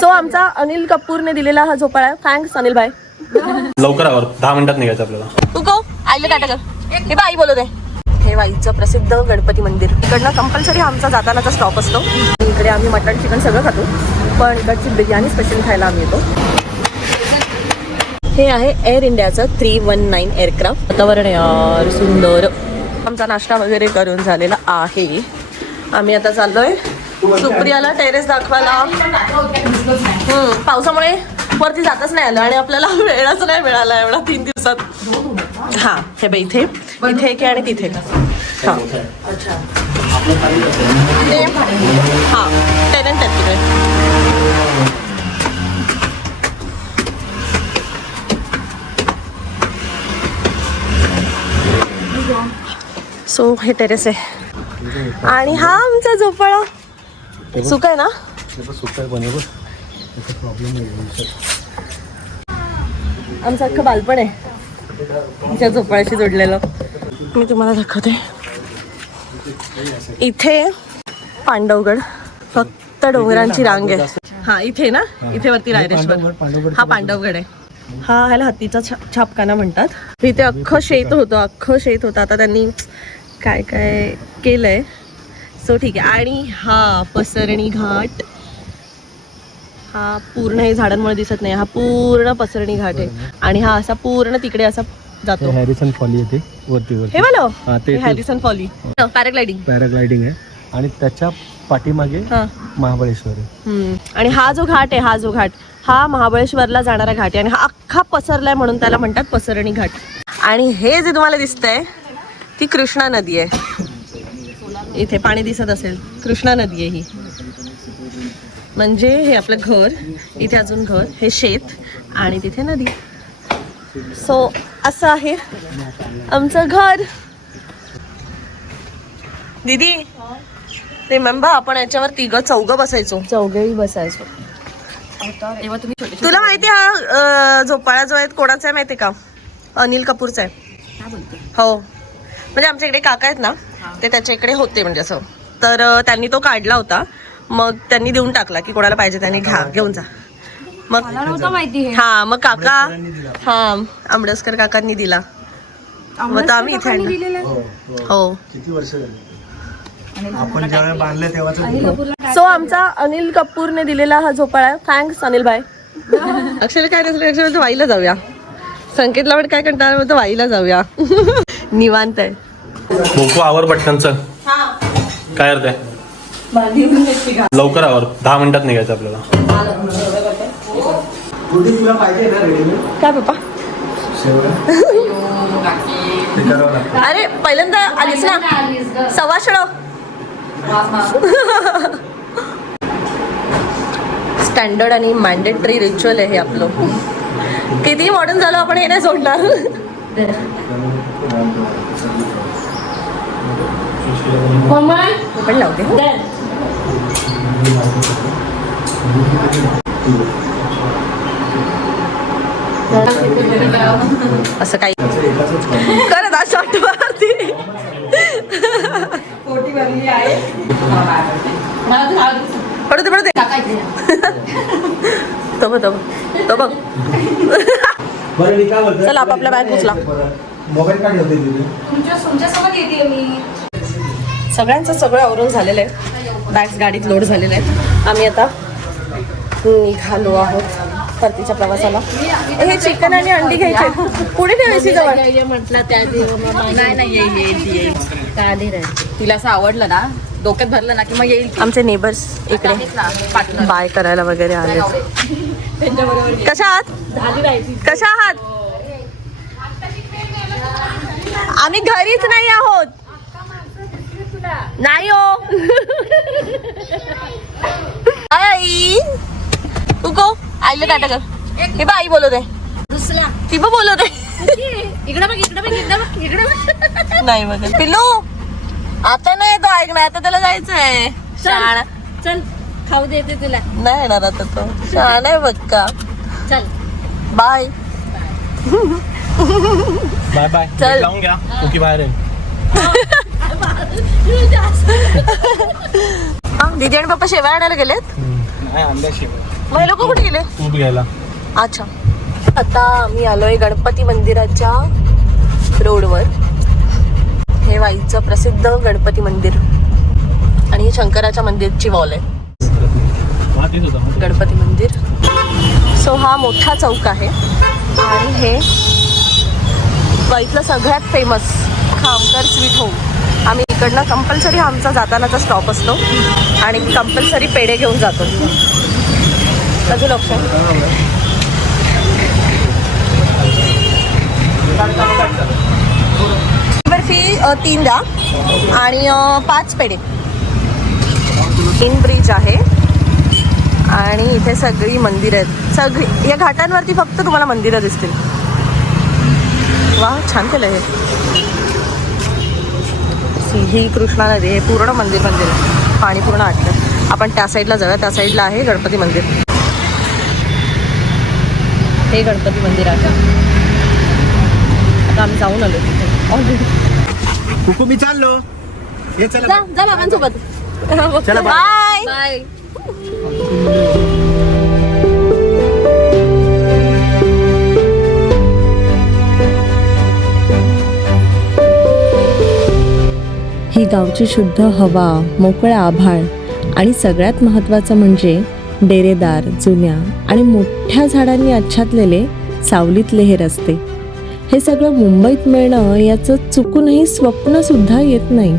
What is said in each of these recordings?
So आमचा अनिल कपूरने दिलेला हा झोपाळा. थँक्स अनिल भाई. लवकर आवर 10 मिनिटात निघायचं आपल्याला. तू को आईला टाटा कर. हे बाई बोलत आहे. हे वाईचं प्रसिद्ध गणपती मंदिर. इकडनं कंपल्सरी आमचा जातानाचा स्टॉप असतो. इकडे आम्ही मटण चिकन सगळं खातो, पण इकडची बिर्याणी स्पेशल खायला आम्ही येतो. हे आहे एअर इंडियाचं 319 एअरक्राफ्ट. वातावरण यार सुंदर. आमचा नाश्ता वगैरे करून झालेला आहे. आम्ही आता चाललोय सुप्रियाला टेरेस दाखवायला. पावसामुळे वरती जातच नाही आलं आणि आपल्याला वेळच नाही मिळाला एवढा 3 दिवसात. हा हे बाई इथे इथे एक आणि तिथे. हा हा टेरेंट आहेत तिकडे. सो हे टेरेस आहे आणि हा आमचा झोपाळा. सुका आहे ना. आमचं अख्खं बालपण आहे तिच्या झोपाळ्याशी जोडलेलं. मी तुम्हाला दाखवते. इथे पांडवगड फक्त डोंगरांची रांग आहे. हा इथे ना इथे वरती रायरेश्वर हा पांडवगड आहे. हा ह्याला हत्तीचा छापखाना म्हणतात. इथे अख्खं शेत होतं आता त्यांनी काय काय केलंय. सो ठीक आहे. आणि हा पसरणी घाट. हा पूर्ण हे झाडांमुळे दिसत नाही. हा पूर्ण पसरणी घाट आहे आणि हा असा पूर्ण तिकडे असा जातो. हॅरिसन फॉली येते वरती हे वाला हॅरिसन फॉली. पॅराग्लायडिंग आहे आणि त्याच्या पाठीमागे महाबळेश्वर आहे. आणि हा जो घाट आहे हा महाबळेश्वरला जाणारा घाट आहे आणि हा अख्खा पसरलाय म्हणून त्याला म्हणतात पसरणी घाट. आणि हे जे तुम्हाला दिसतंय ती कृष्णा नदी आहे. इथे पाणी दिसत असेल. कृष्णा नदी आहे ही. म्हणजे हे आपलं घर, इथे अजून घर, हे शेत आणि तिथे नदी. सो असं आहे आमचं घर. दीदी रिमेंबर आपण याच्यावर 3-4 बसायचो. चौघही बसायचो. तुला माहिती हा झोपाळा जो आहे कोणाचा आहे माहिती का? अनिल कपूरचा आहे. हो म्हणजे आमच्या इकडे काका आहेत ना ते त्याच्या इकडे होते म्हणजे असं. तर त्यांनी तो काढला होता. मग त्यांनी देऊन टाकला की कोणाला पाहिजे त्यांनी घेऊन जा. मग हा मग काका आंबडसकर काकांनी दिला. मग आम्ही इथे आणला. हो किती वर्ष झाली आपण जेव्हा बांधले तेव्हा. सो आमचा अनिल कपूरने दिलेला हा झोपाळा. थँक्स अनिल भाई. अक्षरला काय नसलं अक्षर वाईला जाऊया. संकेतला पण काय कंटाळा होतं वाईला जाऊया. निवांत आहे. भोकू आवर पटकन चल. काय अर्थ आहे लवकर आवर 10 मिनिटात निघायचं आपल्याला. काय पप्पा अरे पहिल्यांदा आलीस ना सवाशळ. स्टँडर्ड आणि मॅन्डेटरी रिच्युअल आहे हे आपलं. किती मॉडर्न झालं आपण हे नाही सोडणार. पण लावते असं काही करत अशा आठवती. पडते पडते तो बघ चल आपापल्या बॅग उचला. सगळ्यांचं सगळं आवरून झालेलं आहे. बॅग्स गाडीत लोड झालेले आहेत. आम्ही आता निघालो आहोत परतीच्या प्रवासाला. हे चिकन आणि अंडी घ्यायचे. पुढे ठेवायची जवळ म्हटलं त्या नाही तिला असं आवडलं ना डोक्यात भरलं ना की मग येईल. आमचे नेबर्स इकडे बाय करायला वगैरे आले. कशा आहात? आम्ही घरीच नाही आहोत. नाही हो आई उगो आईला टाटा कर. हे बा आई बोलत आहे. ती पण बोलत आहे. इकडे नाही बघ पिल्लू आता नाही तो ऐकणार. आता त्याला जायचंय. चल खाऊ देते तुला. नाही येणार आता तो. छान आहे बघ का. चल बाय बाय. चल लावून घ्या ओके बाहेर आहे. दीदी आणि पप्पा शेवाळ आणायला गेलेत. नाही आणल्या शेवाळ. मग हे लोक कुठे गेले? तूप घ्यायला. अच्छा, आता आम्ही आलोय गणपती मंदिराच्या रोडवर. हे वाईचं प्रसिद्ध गणपती मंदिर आणि ही शंकराच्या मंदिरची वॉल आहे. गणपती मंदिर. सो हा मोठा चौक आहे आणि हे वाईतलं सगळ्यात फेमस खामकर स्वीट होम. आम्ही इकडनं कंपल्सरी आमचा जातानाचा स्टॉप असतो आणि कंपल्सरी पेढे घेऊन जातो. त्याचं लक्ष बर्फी 3 द्या आणि 5 पेढे. इन ब्रिज आहे आणि इथे सगळी मंदिरं आहेत. सगळी या घाटांवरती फक्त तुम्हाला मंदिरं दिसतील. वा, छान केलं हे. ही कृष्णा नदी आहे. पूर्ण मंदिर आहे. पाणी पूर्ण आटलं. आपण त्या साईडला जाऊया. त्या साईडला आहे गणपती मंदिर. हे गणपती मंदिर आहे. आता आम्ही जाऊन आलो तिथे ऑलरेडी. कुकू मी चाललो. हे चला जा बाबांसोबत. चला बाय बाय. ही गावची शुद्ध हवा, मोकळं आभाळ आणि सगळ्यात महत्त्वाचं म्हणजे डेरेदार, जुन्या आणि मोठ्या झाडांनी आच्छादलेले सावलीतले हे रस्ते. हे सगळं मुंबईत मिळणं याचं चुकूनही स्वप्नसुद्धा येत नाही.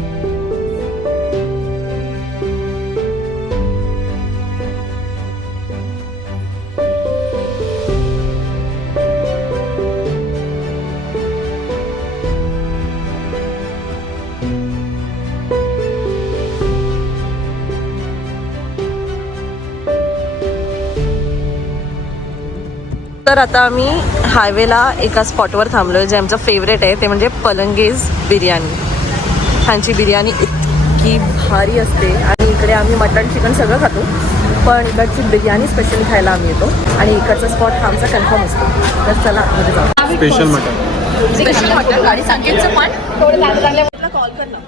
तर आता आम्ही हायवेला एका स्पॉटवर थांबलो आहे जे आमचं फेवरेट आहे. ते म्हणजे पलंगेज बिर्याणी. ह्यांची बिर्याणी इतकी भारी असते आणि इकडे आम्ही मटण चिकन सगळं खातो, पण इकडची बिर्याणी स्पेशल खायला आम्ही येतो आणि इकडचा स्पॉट हा आमचा कन्फर्म असतो. तर चला आतमध्ये जाऊ. Special mutton. स्पेशल हॉटेल गाडी सांगायचं पण थोडं आपला कॉल कर ना.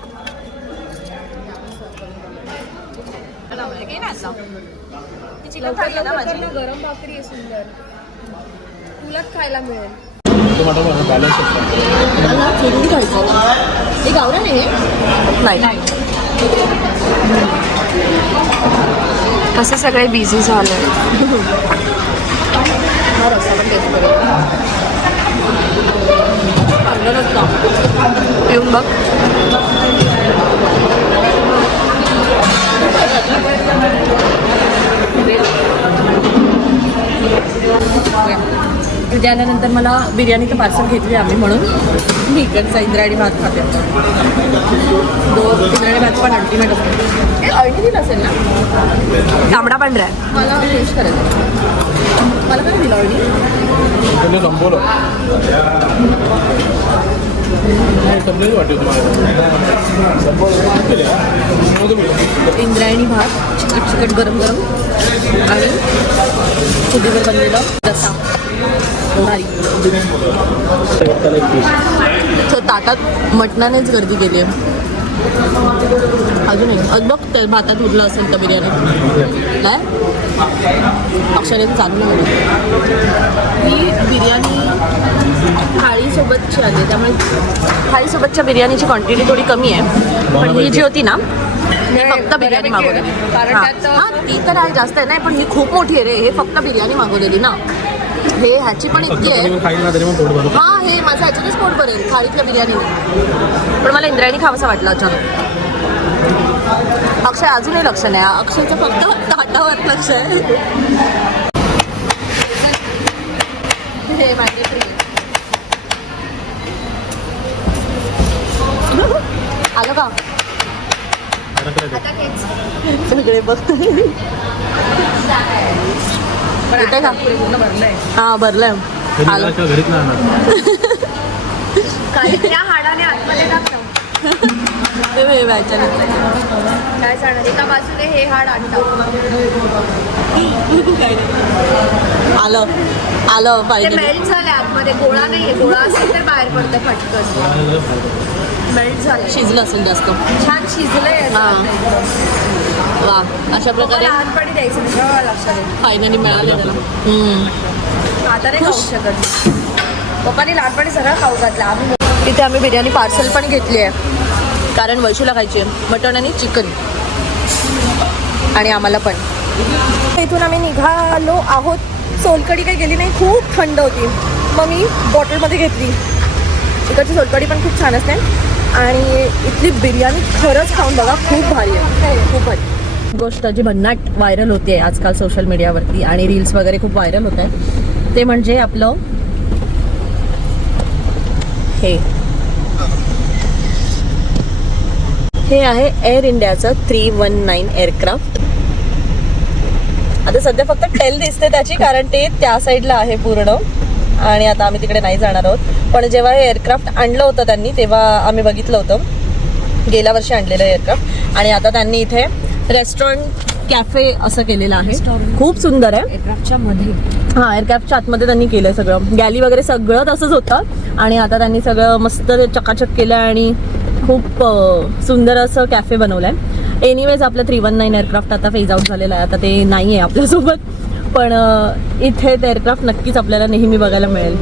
चिकन खाल्लं ना माझी. गरम भाकरी आहे सुंदर. तुलाच खायला मिळेल. चिरून खायचं. हे गावरान आहे? नाही. कसं सगळे बिझी झाले. हा रस्सा पण टेस्ट करूया. येऊन बघ. इथे आल्यानंतर मला बिर्याणीचं पार्सल घेतली आम्ही म्हणून मी इकडचा इंद्रायणी भात खाते. इंद्रायणी भात पण अल्टिमेट असतो. हे अळणी दिलं असेल ना? तांबडा पांढरा आहे. मला टेस्ट करायचं. मला काय दिलं अळणी? इंद्रायणी भात चिकट चिकट गरम गरम आणि चुलीवर बनलेलं रस्सा. तर ताटात मटणानेच गर्दी केली आहे. अजून एक बघ ते भातात उरलं असेल तर बिर्याणी काय अक्षराने चालू नाही म्हणत. ही बिर्याणी थाळीसोबतची आली त्यामुळे थाळीसोबतच्या बिर्याणीची क्वांटिटी थोडी कमी आहे, पण ही जी होती ना ही फक्त बिर्याणी मागवलेली. हां ती तर आहे जास्त आहे नाही, पण ही खूप मोठी आहे रे. हे फक्त बिर्याणी मागवलेली ना. हे ह्याची पण इतकी आहे. हां हे माझं ह्याच्यातच पोट भरेल थाळीतल्या बिर्याणीने, पण मला इंद्रायणी खावंसं वाटलं अचानक. अक्षय अजूनही लक्ष नाही. अक्षयचं फक्त ताटावर लक्ष आहे. हे माझी आलं का सगळे बघतोय. येते का? हा भरलंय. आलं काही त्या हाडाने आतमध्ये टाकलं. काय सांगणार एका बाजूने हे हाड आणतात. आलं आलं ते पाहिजे. मेल्ट झाले आतमध्ये. गोळा नाहीये. गोळा असेल तर बाहेर पडतं फटकन. मेल्ट झालं. शिजलं असेल जास्त. छान शिजलंय. हां वा अशा प्रकारे लहानपणी द्यायचं सगळं लक्षात आहे. फायनली मिळालं त्याला. आता नाही खाऊ शकत. पप्पानी लहानपणी सगळं खाऊ घातलं. आम्ही इथे आम्ही बिर्याणी पार्सल पण घेतली आहे कारण वैशूला खायची आहे मटण आणि चिकन आणि आम्हाला पण. इथून आम्ही निघालो आहोत. सोलकढी काही गेली नाही, खूप थंड होती, मग मी बॉटलमध्ये घेतली. इकडची सोलकढी पण खूप छान असते आणि इथली बिर्याणी खरंच खाऊन बघा, खूप भारी आहे, खूप भारी. गोष्ट जी भन्नाट व्हायरल होते आजकाल सोशल मीडियावरती आणि रील्स वगैरे खूप व्हायरल होत आहेत ते म्हणजे आपलं हे आहे एअर इंडियाचं 319 एअरक्राफ्ट. आता सध्या फक्त टेल दिसते त्याची कारण ते त्या साईडला आहे पूर्ण आणि आता आम्ही तिकडे नाही जाणार आहोत. पण जेव्हा हे एअरक्राफ्ट आणलं होतं त्यांनी तेव्हा आम्ही बघितलं होतं, गेल्या वर्षी आणलेलं एअरक्राफ्ट. आणि आता त्यांनी इथे रेस्टॉरंट कॅफे असं केलेलं आहे, खूप सुंदर आहे. एअरक्राफ्टच्या मध्ये हां, एअरक्राफ्टच्या आतमध्ये त्यांनी केलं सगळं, गॅली वगैरे सगळं तसंच होतं आणि आता त्यांनी सगळं मस्त चकाचक केलं आणि खूप सुंदर असं कॅफे बनवलं आहे. एनिवेज आपलं 319 एअरक्राफ्ट आता फेज आउट झालेलं आहे, आता ते नाही आहे आपल्यासोबत, पण इथे ते एअरक्राफ्ट नक्कीच आपल्याला नेहमी बघायला मिळेल.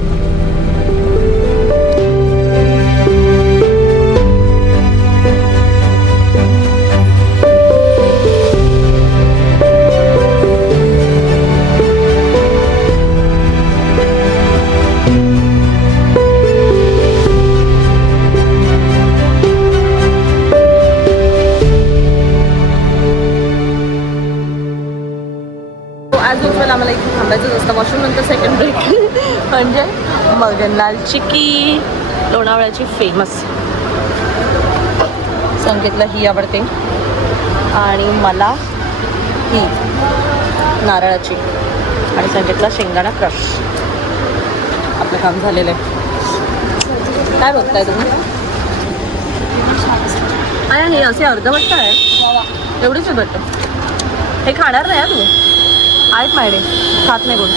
ॲज युजल आम्हाला इथे थांबायचंच असतं, वॉशरूम नंतर सेकंड ब्रेक म्हणजे मगनलाल चिक्की, लोणावळ्याची फेमस. संकेतला ही आवडते आणि मला ही नारळाची आणि संकेतला शेंगदाणा क्रश. आपलं काम झालेलं आहे. काय बघताय तुम्ही? आणि हे असे अर्धवट्ट आहे, एवढीच भेटतं. हे खाणार नाही तू? आहेत मायडे, खात नाही कोण.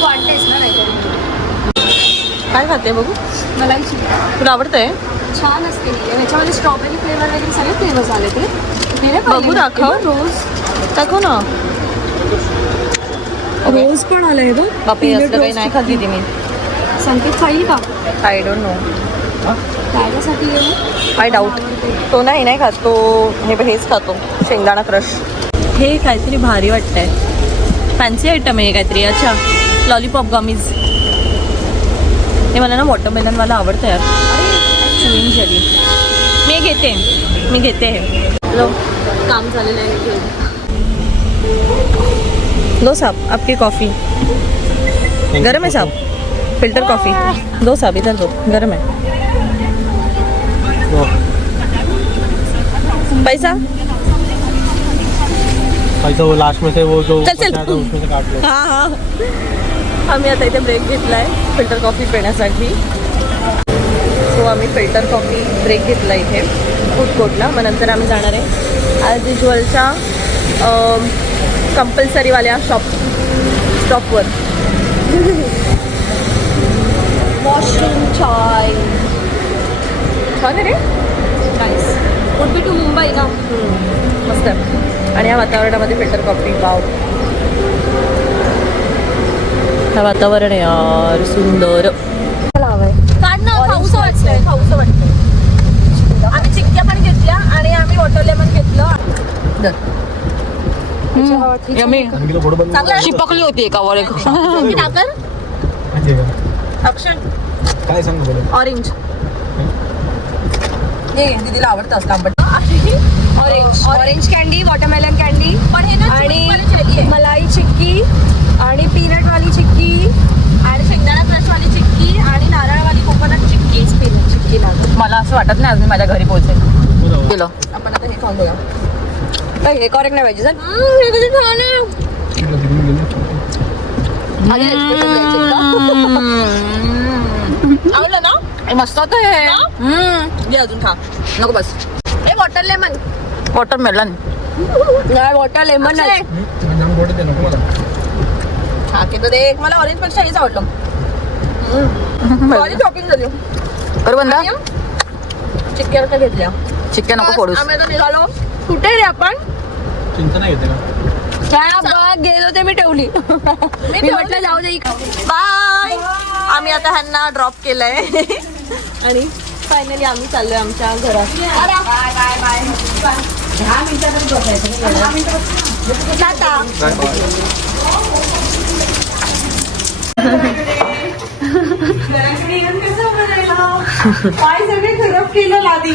तू आणतेस ना नाही काय खाते बघू? मलाई तुला आवडतंय? छान असते. ह्याच्यामध्ये स्ट्रॉबेरी फ्लेवर वगैरे सगळे फ्लेवर्स आले ते. बघू दाखव. रोज दाखव ना. रोज पण आलंय बघ. बापरे, असलं काही नाही खाल्ली ती मी. संकेत खाईल का? आय डोंट नो, त्याच्यासाठी येऊ. I doubt. तो नाही खात, तो हेच खातो, शेंगदाणा क्रश. हे काहीतरी भारी वाटतंय, फॅन्सी आयटम आहे काहीतरी. अच्छा, लॉलीपॉप गमीज. हे मला ना वॉटरमेलनवाला आवडतं यार. चुईंग जेली मी घेते हे. लो, काम झालेलं आहे. लो साहब, आपकी कॉफ़ी गरम है साहब? फिल्टर कॉफ़ी दो साहब, इधर दो, गरम है. पैसा वो लास्ट में से वो जो चल उसमें से काट लो. हां. आम्ही आता इथे ब्रेक घेतला आहे फिल्टर कॉफी पिण्यासाठी. सो आम्ही फिल्टर कॉफी ब्रेक घेतला इथे फूड कोर्टला. मग नंतर आम्ही जाणार आहे ॲज युजलच्या कंपल्सरीवाल्या स्टॉपवर. वॉशरूम चाय छान आहे रे, nice. Would be to Mumbai ना. मस्त. आणि या वातावरणामध्ये फिल्टर कॉफी, वाव. हे वातावरण आहे यार सुंदर. खाऊसं वाटतंय. आम्ही चिक्क्या पण घेतल्या आणि आम्ही वॉटर लेमन घेतलं. शिपकली होती एकावर एक. अक्षण काय सांग बरं. ऑरेंज. हे दीदीला आवडतं असतं आंबट. ऑरेंज कॅन्डी, वॉटरमेलन कॅन्डी पण हे ना आणि मलाई चिक्की आणि पीनटवाली चिक्की आणि शेंगदाणा क्रशवाली चिक्की आणि नारळवाली कोकोनट चिक्की. पीनट चिक्की लागेल. मला असं वाटत नाही अजून माझ्या घरी पोहोचेल. गेलो आपण आता हे खाऊन बघा. हे करेक्ट नाही पाहिजे सर. आवडलं ना? मस्त होतं हे. अजून खा, नको बस. हे वॉटर लेमन. वॉटरमेलन नाही, वॉटर लेमन नाही. हा की तर एक मला ऑरेंज पेक्षा हेच आवडलं. शॉपिंग झाली बंदा चिक्क्या घेतल्या. चिक्क्या नको फोडूस. आम्ही आता निघालो. कुठे रे आपण? चिंता नाही घेते का? काय बघ गेलो ते मी ठेवली मी म्हटलं जाऊ दे बाय. आम्ही आता ह्यांना ड्रॉप केलंय आणि फायनली आम्ही चाललोय आमच्या घरात. पाय सगळे खराब केलं लादी.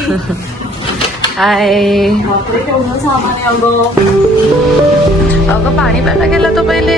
अगं पाणी प्यायला गेला तो पहिले